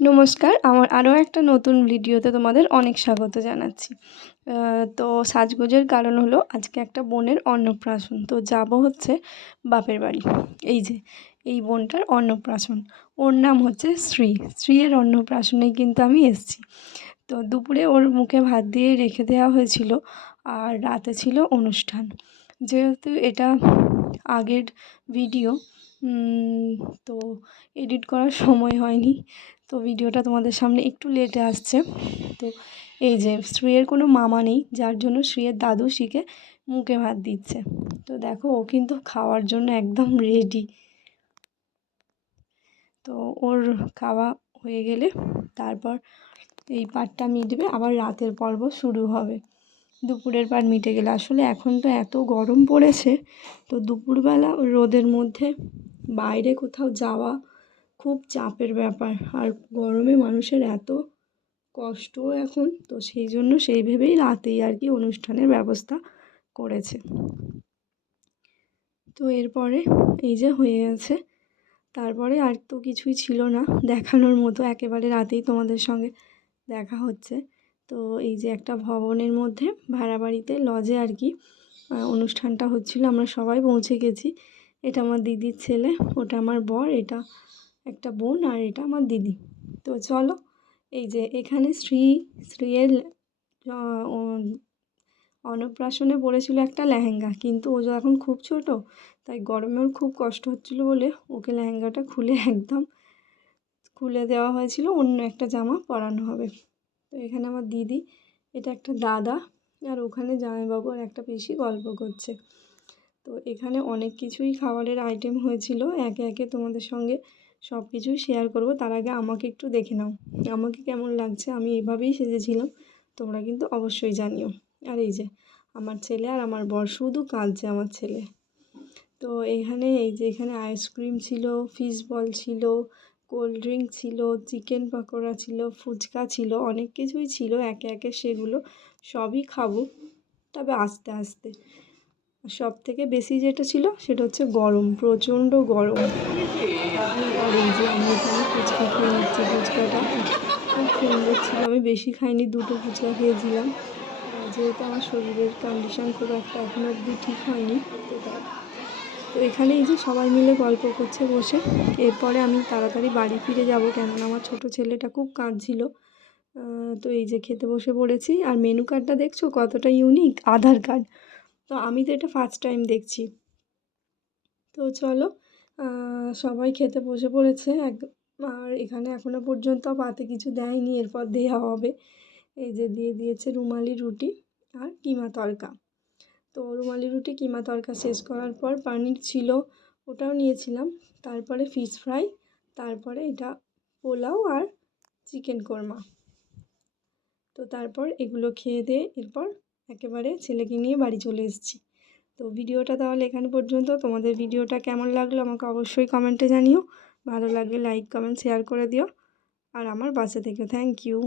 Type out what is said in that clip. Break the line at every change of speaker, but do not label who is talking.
নমস্কার, আমার আরও একটা নতুন ভিডিওতে তোমাদের অনেক স্বাগত জানাচ্ছি। তো সাজগোজের কারণ হলো আজকে একটা বোনের অন্নপ্রাশন। তো যাব হচ্ছে বাপের বাড়ি। এই যে, এই বোনটার অন্নপ্রাশন। ওর নাম হচ্ছে শ্রী। শ্রীয়ের অন্নপ্রাশনে কিন্তু আমি এসছি। তো দুপুরে ওর মুখে ভাত দিয়ে রেখে দেওয়া হয়েছিল আর রাতে ছিল অনুষ্ঠান। যেহেতু এটা আগের ভিডিও তো এডিট করার সময় হয়নি। তো ভিডিওটা তোমাদের সামনে একটু লেটে আসছে। তো এই যে শ্রীয়ের কোনো মামা নেই, যার জন্য শ্রীয়ের দাদু শিখে মুখে ভাত দিচ্ছে। তো দেখো, ও কিন্তু খাওয়ার জন্য একদম রেডি তো ওর খাওয়া হয়ে গেলে তারপর এই পাটটা মিটবে আবার রাতের পর্ব শুরু হবে। দুপুরের পাট মিটে গেলে। আসলে এখন তো এত গরম পড়েছে, তো দুপুরবেলা রোদের মধ্যে বাইরে কোথাও যাওয়া খুব চাপের ব্যাপার। আর গরমে মানুষের এত কষ্ট এখন, তো সেই জন্য সেই ভেবেই রাতেই আর কি অনুষ্ঠানের ব্যবস্থা করেছে। তো এরপরে এই যে হয়ে গেছে, তারপরে আর তো কিছুই ছিল না। দেখানোর মতো একেবারে রাতেই তোমাদের সঙ্গে দেখা হচ্ছে। তো এই যে একটা ভবনের মধ্যে ভাড়া বাড়িতে লজে আর কি অনুষ্ঠানটা হচ্ছিল, আমরা সবাই পৌঁছে গেছি। এটা আমার দিদির ছেলে, ওটা আমার বর, এটা একটা বোন আর এটা আমার দিদি। তো চলো, এই যে এখানে শ্রী, শ্রীয়ের অন্নপ্রাশনে পড়েছিল একটা লেহেঙ্গা, কিন্তু ও এখন খুব ছোট, তাই গরমে ওর খুব কষ্ট হচ্ছিল বলে ওকে লেহেঙ্গাটা খুলে একদম খুলে দেওয়া হয়েছিল, অন্য একটা জামা পরানো হবে। তো এখানে আমার দিদি, এটা একটা দাদা আর ওখানে জামাইবাবু আর একটা পিসি গল্প করছে। তো এখানে অনেক কিছুই খাবারের আইটেম হয়েছিল, একে একে তোমাদের সঙ্গে সব কিছুই শেয়ার করব। তার আগে আমাকে একটু দেখে নাও, আমাকে কেমন লাগছে? আমি এভাবেই সেজেছিলাম, তোমরা কিন্তু অবশ্যই জানিও। আর এই যে, আমার ছেলে আর আমার বর, শুধু কাঁদছে আমার ছেলে। তো এখানে এই যে, এখানে আইসক্রিম ছিল ফিশ বল ছিল কোল্ড ড্রিঙ্ক ছিল, চিকেন পকোড়া ছিল, ফুচকা ছিল, অনেক কিছুই ছিল, একে একে সেগুলো সবই খাব। তবে আস্তে আস্তে। সব থেকে বেশি যেটা ছিল সেটা হচ্ছে গরম, প্রচণ্ড গরম। যে ফুচকা খেয়ে নিচ্ছি, ফুচকাটা। খুব সুন্দর ছিল, আমি বেশি খাইনি, দুটো ফুচকা খেয়েছিলাম। যেহেতু আমার শরীরের কন্ডিশন খুব একটা এখন অবধি ঠিক হয়নি তো এখানে এই যে সবাই মিলে গল্প করছে বসে, এরপরে আমি তাড়াতাড়ি বাড়ি ফিরে যাব কেননা আমার ছোট ছেলেটা খুব কাঁদছিল। তো এই যে খেতে বসে পড়েছি আর মেনু কার্ডটা দেখছ কতটা ইউনিক আধার কার্ড তো আমি তো এটা ফার্স্ট টাইম দেখছি। তো চলো সবাই খেতে বসে পড়েছে এক, আর এখানে এখনও পর্যন্ত পাতে কিছু দেয়নি, এরপর দেওয়া হবে। এই যে দিয়ে দিয়েছে রুমালি রুটি আর কিমা তরকা। তো রুমালি রুটি কিমা তরকা শেষ করার পর পানির ছিল ওটাও নিয়েছিলাম। তারপরে ফিশ ফ্রাই তারপরে এটা পোলাও আর চিকেন কোরমা। তো তারপর এগুলো খেয়ে দিয়ে এরপর একেবারে ছেলেকে নিয়ে বাড়ি চলে এসেছি। তো ভিডিওটা তাহলে এখানে পর্যন্ত। তোমাদের ভিডিওটা কেমন লাগল আমাকে অবশ্যই কমেন্টে জানিও। ভালো লাগলে লাইক কমেন্ট শেয়ার করে দিও। আর আমার পাশে থেকে থ্যাংক ইউ